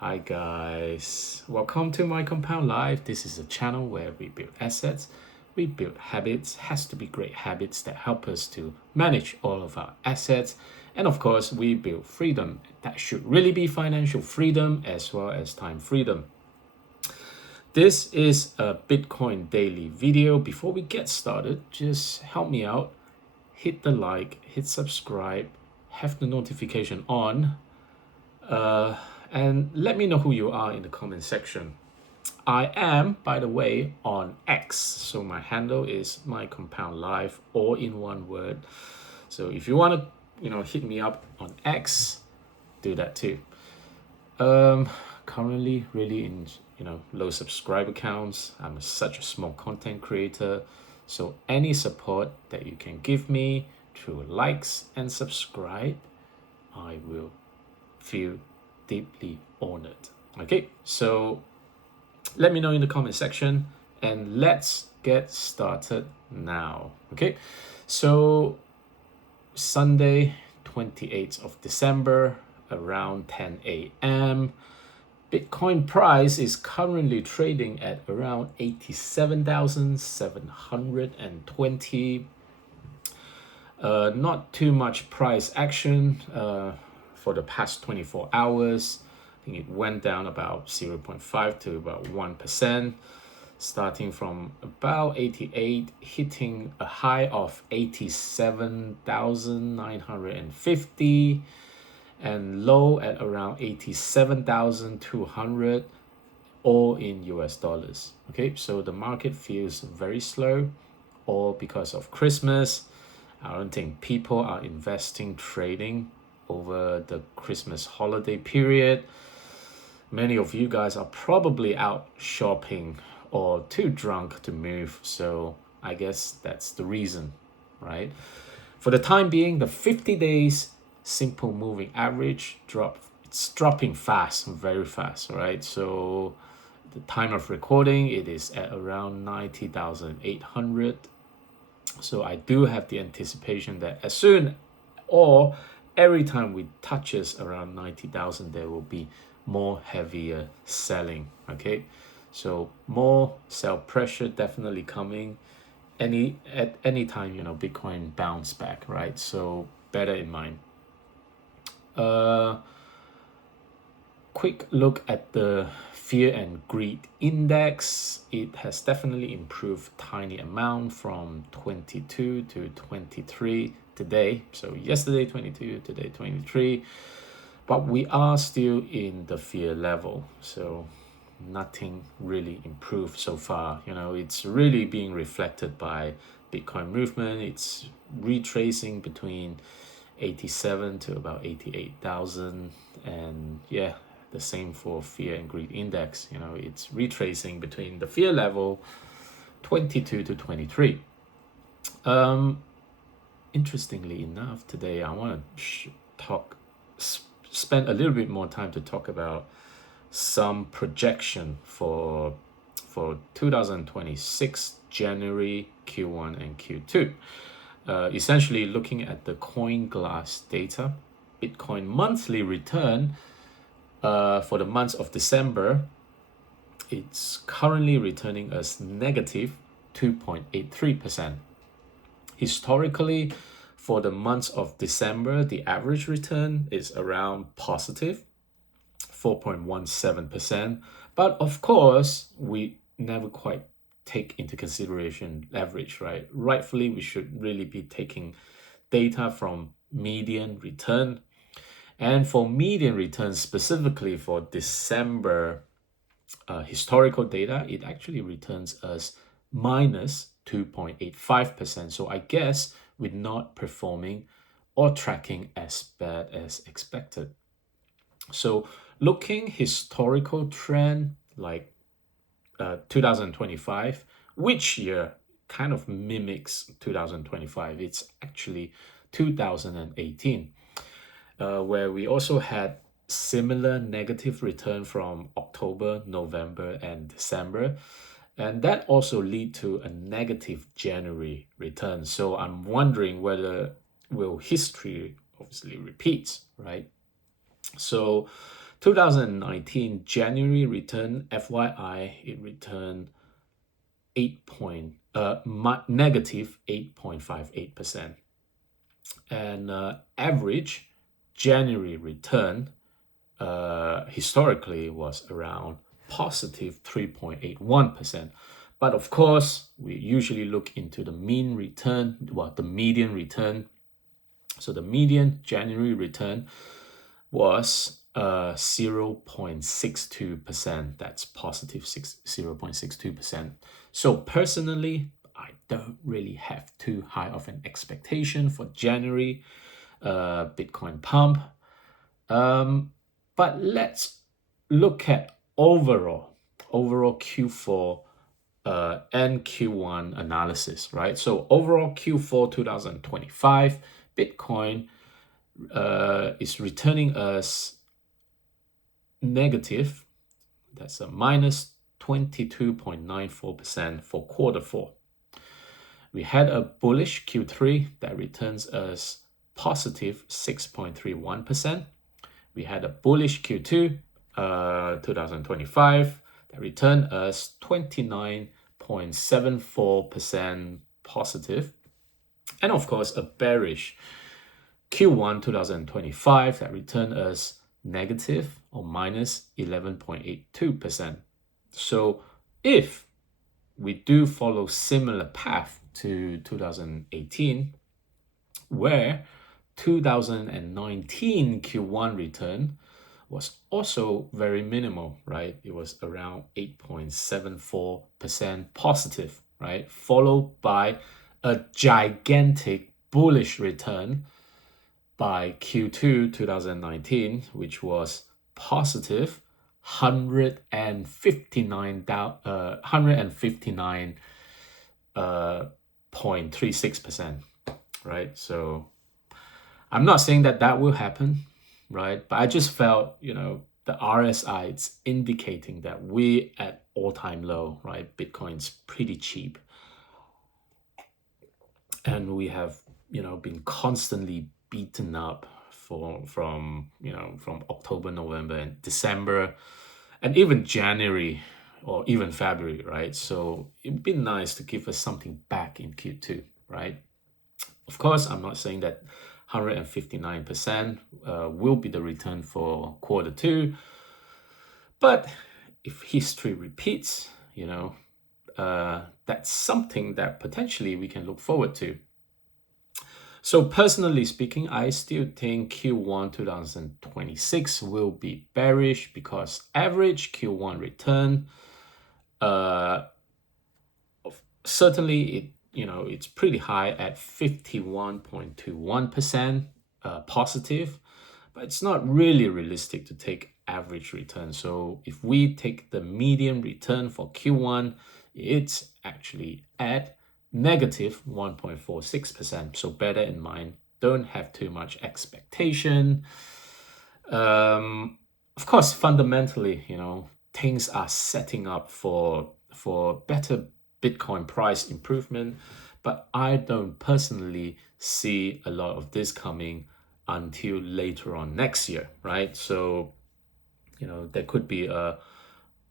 Hi guys, welcome to my compound life. This is a channel where we build assets, we build habits, has to be great habits that help us to manage all of our assets, and of course we build freedom. That should really be financial freedom as well as time freedom. This is a Bitcoin daily video. Before we get started, just help me out, hit the like, hit subscribe, have the notification on, and let me know who you are in the comment section. I am, by the way, on X, so my handle is my compound life, all in one word. So if you want to, hit me up on X, do that too. Currently, really in low subscriber counts. I'm such a small content creator, so any support that you can give me through likes and subscribe, I will feel deeply honored. Okay, so let me know in the comment section and let's get started now. Okay, so Sunday 28th of December around 10 a.m. Bitcoin price is currently trading at around 87,720. Not too much price action for the past 24 hours. I think it went down about 0.5 to about 1%, starting from about 88, hitting a high of 87,950 and low at around 87,200, all in US dollars. Okay, so the market feels very slow, all because of Christmas. I don't think people are investing trading over the Christmas holiday period. Many of you guys are probably out shopping or too drunk to move, so I guess that's the reason, right? For the time being, the 50 days simple moving average it's dropping fast, very fast, right? So the time of recording, it is at around 90,800. So I do have the anticipation that as soon or every time we touches around 90,000, there will be more heavier selling. Okay, so more sell pressure definitely coming at any time, Bitcoin bounce back, right? So better in mind. Quick look at the fear and greed index. It has definitely improved tiny amount from 22 to 23 today. So yesterday 22, today 23. But we are still in the fear level. So nothing really improved so far. It's really being reflected by Bitcoin movement. It's retracing between 87 to about 88,000, and yeah, the same for fear and greed index. It's retracing between the fear level 22 to 23. Interestingly enough, today I want to spend a little bit more time to talk about some projection for 2026 January Q1 and Q2. Essentially looking at the CoinGlass data, Bitcoin monthly return for the month of December, it's currently returning as negative 2.83%. Historically, for the month of December, the average return is around positive 4.17%. But of course, we never quite take into consideration leverage, right? Rightfully, we should really be taking data from median return. And for median return, specifically for December historical data, it actually returns as minus 2.85%. So I guess we're not performing or tracking as bad as expected. So looking historical trend like 2025, which year kind of mimics 2025. It's actually 2018, where we also had similar negative return from October, November, and December. And that also lead to a negative January return. So I'm wondering whether will history obviously repeats, right? So 2019 January return, FYI, it returned negative 8.58%. And average January return historically was around positive 3.81%. But of course, we usually look into the mean return, well, the median return. So the median January return was 0.62%. That's positive 0.62%. So personally, I don't really have too high of an expectation for January Bitcoin pump. But let's look at overall Q4 and Q1 analysis, right? So overall Q4 2025, Bitcoin is returning us negative. That's a minus 22.94% for quarter 4. We had a bullish Q3 that returns us positive 6.31%. We had a bullish Q2 2025 that returned us 29.74% positive. And of course, a bearish Q1 2025 that returned us negative or minus 11.82%. So if we do follow similar path to 2018, where 2019 Q1 return was also very minimal, right? It was around 8.74% positive, right? Followed by a gigantic bullish return by Q2 2019, which was positive 159.36%, right? So I'm not saying that will happen, right? But I just felt, the RSI, it's indicating that we at all-time low, right? Bitcoin's pretty cheap. And we have, been constantly beaten up from October, November, and December, and even January or even February, right? So it'd be nice to give us something back in Q2, right? Of course, I'm not saying that 159% will be the return for quarter 2, but if history repeats, that's something that potentially we can look forward to. So personally speaking, I still think Q1 2026 will be bearish because average Q1 return, certainly it's pretty high at 51.21% positive, but it's not really realistic to take average return. So if we take the median return for Q1, it's actually at negative 1.46%. So bear that in mind. Don't have too much expectation. Of course, fundamentally, things are setting up for better Bitcoin price improvement, but I don't personally see a lot of this coming until later on next year, right? So, there could be a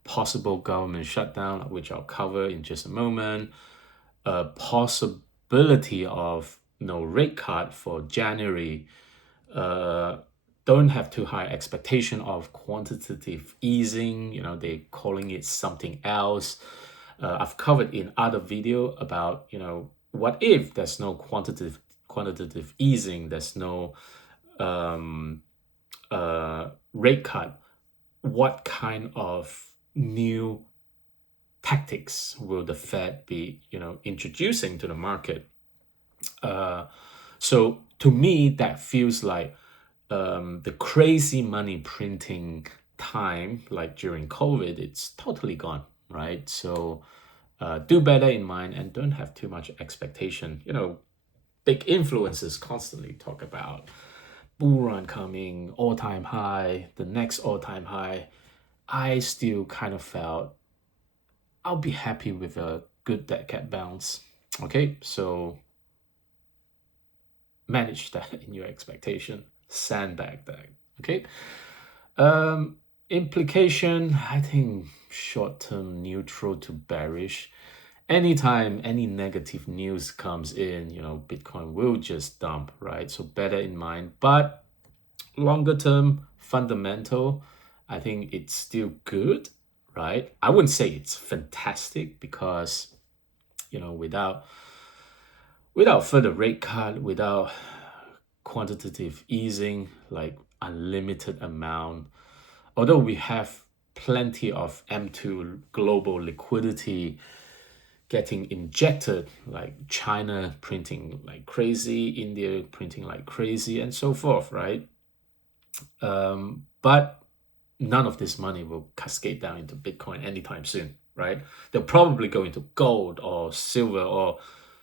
possible government shutdown, which I'll cover in just a moment. A possibility of no rate cut for January. Don't have too high expectation of quantitative easing. They're calling it something else. I've covered in other video about, what if there's no quantitative easing, there's no rate cut, what kind of new tactics will the Fed be, introducing to the market? So to me, that feels like the crazy money printing time, like during COVID, it's totally gone, right? So do better in mind and don't have too much expectation. Big influencers constantly talk about bull run coming, all-time high, the next all-time high. I still kind of felt I'll be happy with a good dead cat bounce. Okay, so manage that in your expectation. Sandbag that. Okay. Implication, I think short-term neutral to bearish. Anytime any negative news comes in, Bitcoin will just dump, right? So bear that in mind. But longer term fundamental, I think it's still good, right? I wouldn't say it's fantastic because, without further rate cut, without quantitative easing, like unlimited amount, although we have plenty of M2 global liquidity getting injected, like China printing like crazy, India printing like crazy, and so forth, right? But none of this money will cascade down into Bitcoin anytime soon, right? They'll probably go into gold or silver or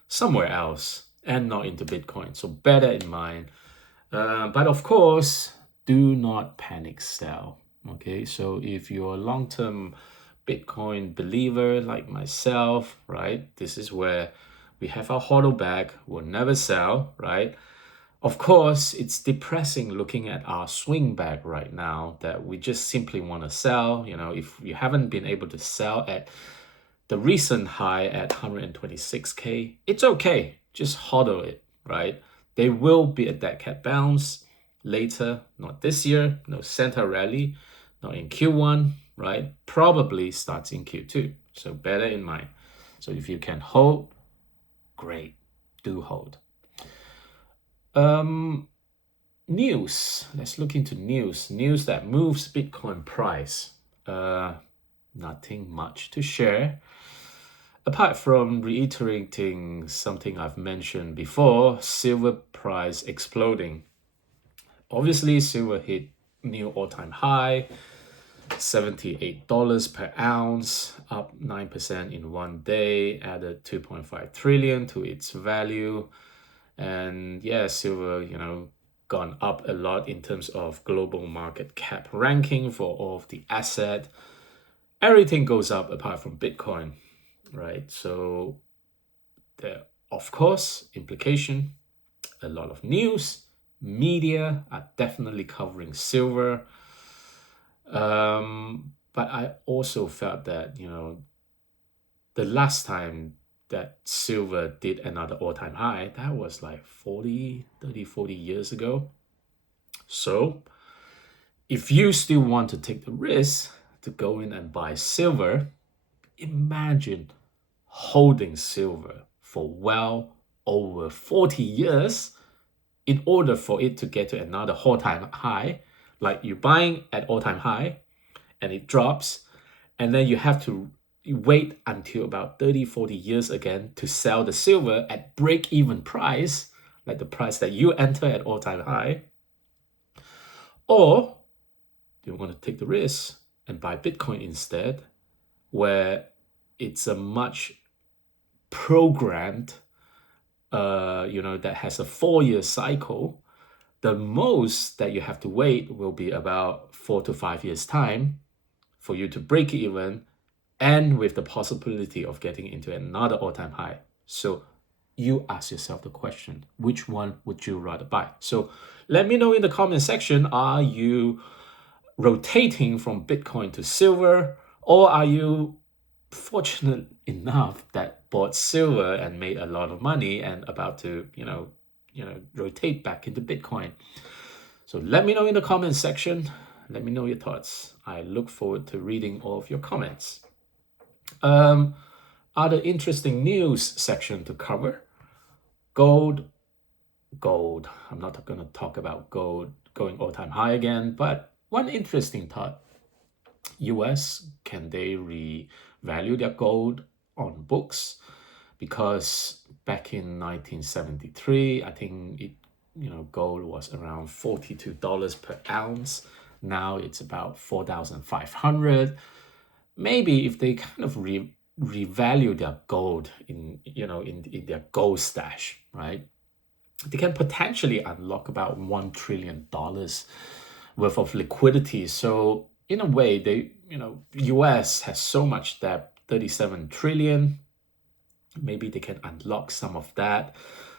somewhere else and not into Bitcoin. So bear that in mind. But of course, do not panic sell. Okay, so if you're a long-term Bitcoin believer like myself, right? This is where we have our hodl bag. We'll never sell, right? Of course, it's depressing looking at our swing bag right now that we just simply want to sell. If you haven't been able to sell at the recent high at 126K, it's okay. Just hodl it, right? There will be a dead cat bounce later, not this year, no Santa rally, not in Q1, right? Probably starts in Q2. So bear that in mind. So if you can hold, great, do hold. News. Let's look into news. News that moves Bitcoin price. Nothing much to share. Apart from reiterating something I've mentioned before, silver price exploding. Obviously, silver hit new all-time high, $78 per ounce, up 9% in one day, added 2.5 trillion to its value. And yeah, silver, gone up a lot in terms of global market cap ranking for all of the asset. Everything goes up apart from Bitcoin, right? So there, of course, implication, a lot of news, media are definitely covering silver. But I also felt that, the last time that silver did another all-time high, that was like 40 years ago. So if you still want to take the risk to go in and buy silver, imagine holding silver for well over 40 years in order for it to get to another all-time high. Like you're buying at all-time high and it drops, and then you have to wait until about 30-40 years again to sell the silver at break-even price, like the price that you enter at all-time high. Or you want to take the risk and buy Bitcoin instead, where it's a much programmed, that has a 4-year cycle. The most that you have to wait will be about 4 to 5 years time for you to break even, and with the possibility of getting into another all-time high. So you ask yourself the question, which one would you rather buy? So let me know in the comment section, are you rotating from Bitcoin to silver, or are you fortunate enough that bought silver and made a lot of money and about to, rotate back into Bitcoin? So let me know in the comment section. Let me know your thoughts. I look forward to reading all of your comments. Other interesting news section to cover. Gold. I'm not going to talk about gold going all-time high again, but one interesting thought. US, can they revalue their gold on books? Because back in 1973, I think gold was around $42 per ounce. Now it's about 4,500. Maybe if they kind of revalue their gold in their gold stash, right? They can potentially unlock about $1 trillion worth of liquidity. So in a way, US has so much debt, 37 trillion. Maybe they can unlock some of that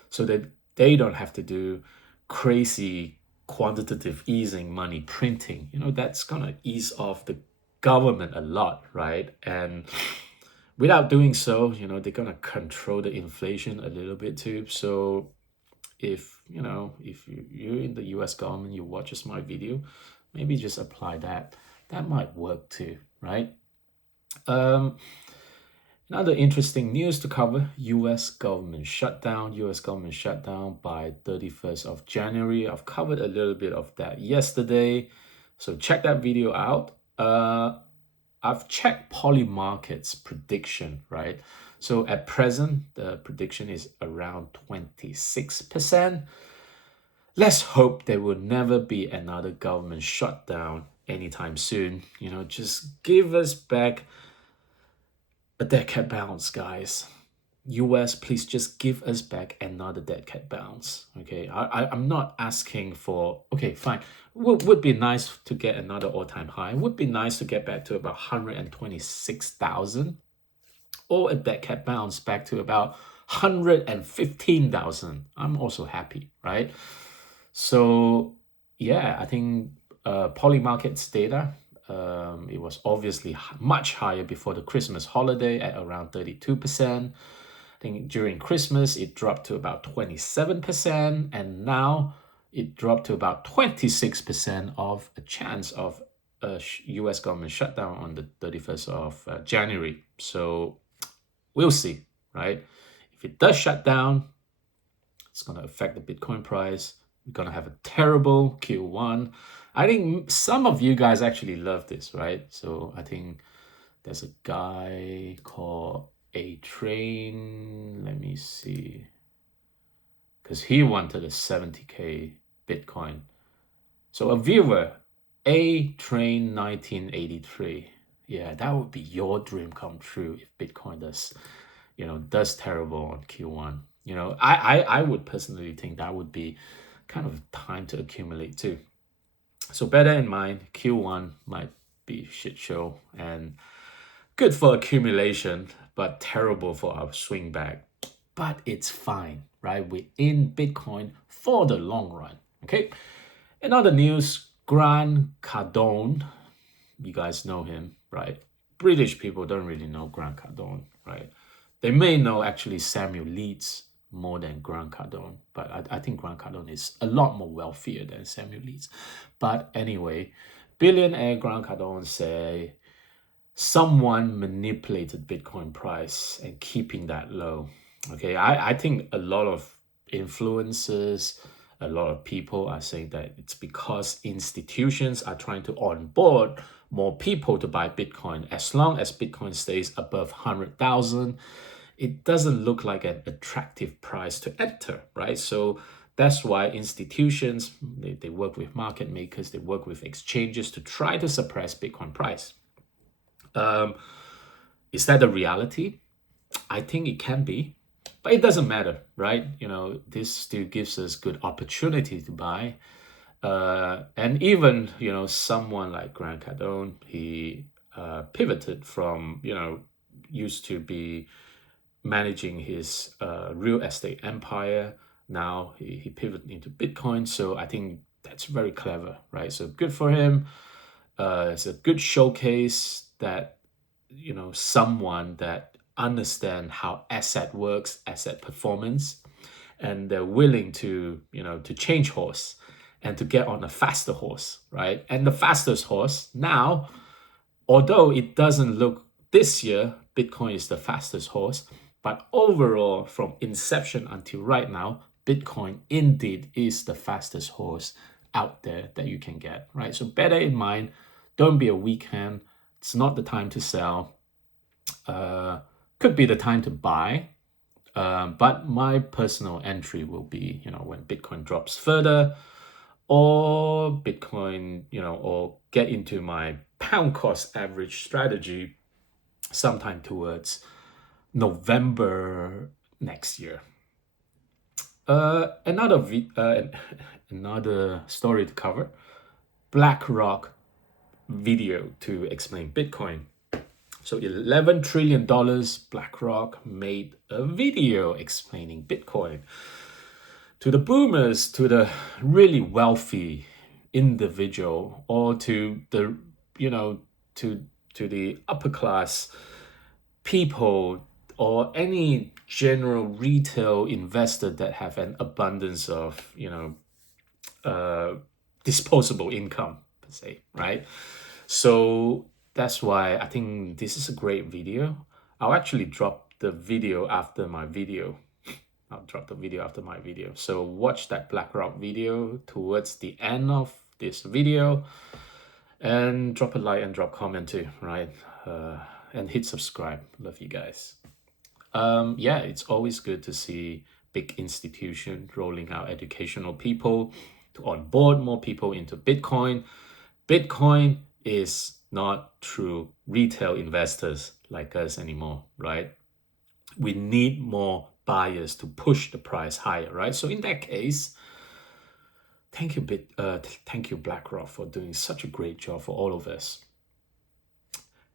so that they don't have to do crazy quantitative easing, money printing, that's gonna ease off the government a lot, right? And without doing so, they're gonna control the inflation a little bit too. So if you're in the US government, you watches my video, maybe just apply that. That might work too, right? Um, Another interesting news to cover, US government shutdown. US government shutdown by 31st of January. I've covered a little bit of that yesterday. So check that video out. I've checked Polymarket's prediction, right? So at present, the prediction is around 26%. Let's hope there will never be another government shutdown anytime soon. Just give us back a dead cat bounce, guys. US, please just give us back another dead cat bounce. Okay, I'm not asking for, okay, fine. Would be nice to get another all-time high. Would be nice to get back to about 126,000, or a dead cat bounce back to about 115,000. I'm also happy, right? So yeah, I think Polymarket's data, it was obviously much higher before the Christmas holiday at around 32%. I think during Christmas, it dropped to about 27%, and now it dropped to about 26% of a chance of a US government shutdown on the 31st of January. So we'll see, right? If it does shut down, it's going to affect the Bitcoin price. We're going to have a terrible Q1. I think some of you guys actually love this, right? So I think there's a guy called A Train. Let me see. Because he wanted a 70K Bitcoin. So a viewer, A Train 1983. Yeah, that would be your dream come true if Bitcoin does terrible on Q1. I would personally think that would be kind of time to accumulate too. So bear that in mind, Q1 might be shit show and good for accumulation, but terrible for our swing back. But it's fine, right? We're in Bitcoin for the long run, okay? In other news, Grant Cardone, you guys know him, right? British people don't really know Grant Cardone, right? They may know actually Samuel Leeds more than Grant Cardone, but I think Grant Cardone is a lot more wealthier than Samuel Leeds. But anyway, billionaire Grant Cardone say someone manipulated Bitcoin price and keeping that low. Okay, I think a lot of influencers, a lot of people are saying that it's because institutions are trying to onboard more people to buy Bitcoin. As long as Bitcoin stays above 100,000, it doesn't look like an attractive price to enter, right? So that's why institutions, they work with market makers, they work with exchanges to try to suppress Bitcoin price. Is that the reality? I think it can be, but it doesn't matter, right? This still gives us good opportunity to buy. And even, someone like Grant Cardone, he pivoted from, used to be managing his real estate empire. Now he pivoted into Bitcoin. So I think that's very clever, right? So good for him. It's a good showcase that, someone that understand how asset works, asset performance, and they're willing to, to change horse and to get on a faster horse, right? And the fastest horse now, although it doesn't look this year, Bitcoin is the fastest horse, but overall, from inception until right now, Bitcoin indeed is the fastest horse out there that you can get, right? So bear that in mind. Don't be a weak hand. It's not the time to sell. Could be the time to buy. But my personal entry will be, when Bitcoin drops further, or Bitcoin, or get into my pound cost average strategy sometime towards November next year. Another story to cover, BlackRock video to explain Bitcoin. So $11 trillion, BlackRock made a video explaining Bitcoin. to the boomers, to the really wealthy individual, or to the, you know, to the upper class people, or any general retail investor that have an abundance of, disposable income per se, right? So that's why I think this is a great video. I'll actually drop the video after my video. I'll drop the video after my video. So watch that BlackRock video towards the end of this video, and drop a like and drop comment too, right? And hit subscribe. Love you guys. Yeah, it's always good to see big institution rolling out educational people to onboard more people into Bitcoin. Bitcoin is not true retail investors like us anymore, right? We need more buyers to push the price higher, right? So in that case, thank you BlackRock for doing such a great job for all of us.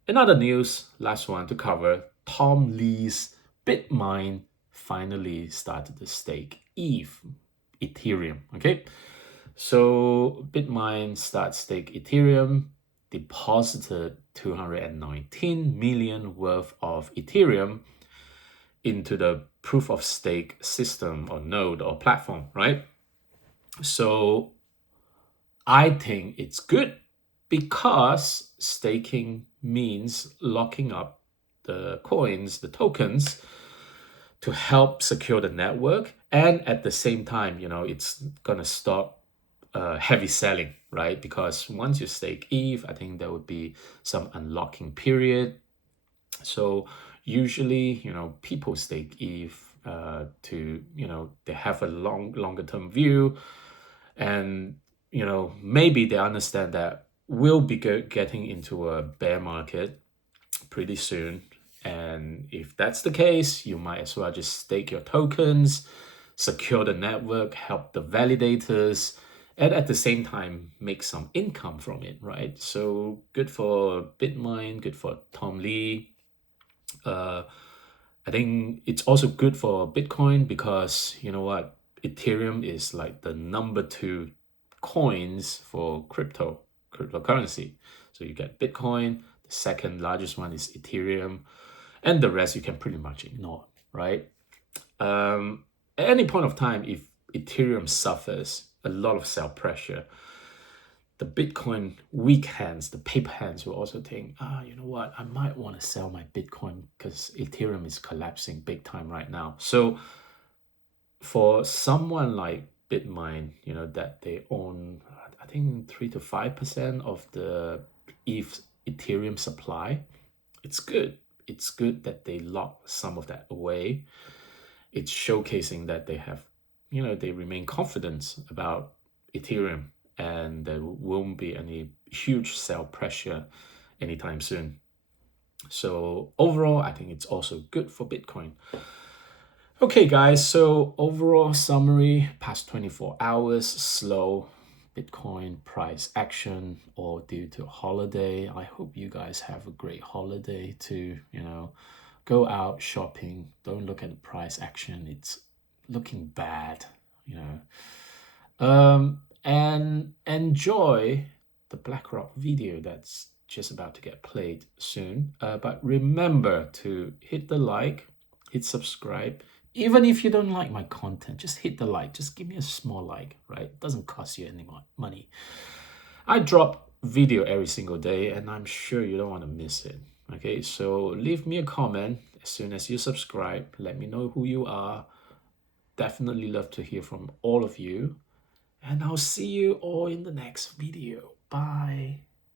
Another news, last one to cover, Tom Lee's BitMine finally started to stake ETH, Ethereum, okay? So BitMine starts stake Ethereum, deposited 219 million worth of Ethereum into the proof of stake system or node or platform, right? So I think it's good because staking means locking up the coins, the tokens, to help secure the network. And at the same time, it's going to stop heavy selling, right? Because once you stake ETH, I think there would be some unlocking period. So usually, people stake ETH to, they have a longer term view, and, maybe they understand that we'll be getting into a bear market pretty soon. And if that's the case, you might as well just stake your tokens, secure the network, help the validators, and at the same time make some income from it, right? So good for BitMine, good for Tom Lee. I think it's also good for Bitcoin because, you know what, Ethereum is like the number 2 coins for cryptocurrency. So you get Bitcoin, the second largest one is Ethereum, and the rest you can pretty much ignore, right? At any point of time, if Ethereum suffers a lot of sell pressure, the Bitcoin weak hands, the paper hands will also think, you know what, I might want to sell my Bitcoin because Ethereum is collapsing big time right now. So for someone like BitMine, that they own, I think 3 to 5% of the Ethereum supply, it's good. It's good that they lock some of that away. It's showcasing that they have, they remain confident about Ethereum, and there won't be any huge sell pressure anytime soon. So overall, I think it's also good for Bitcoin. Okay, guys, so overall summary, past 24 hours, slow Bitcoin price action, all due to holiday. I hope you guys have a great holiday to, go out shopping. Don't look at the price action. It's looking bad, and enjoy the BlackRock video that's just about to get played soon. But remember to hit the like, hit subscribe. Even if you don't like my content, just hit the like. Just give me a small like, right? It doesn't cost you any more money. I drop video every single day, and I'm sure you don't want to miss it. Okay, so leave me a comment as soon as you subscribe. Let me know who you are. Definitely love to hear from all of you. And I'll see you all in the next video. Bye.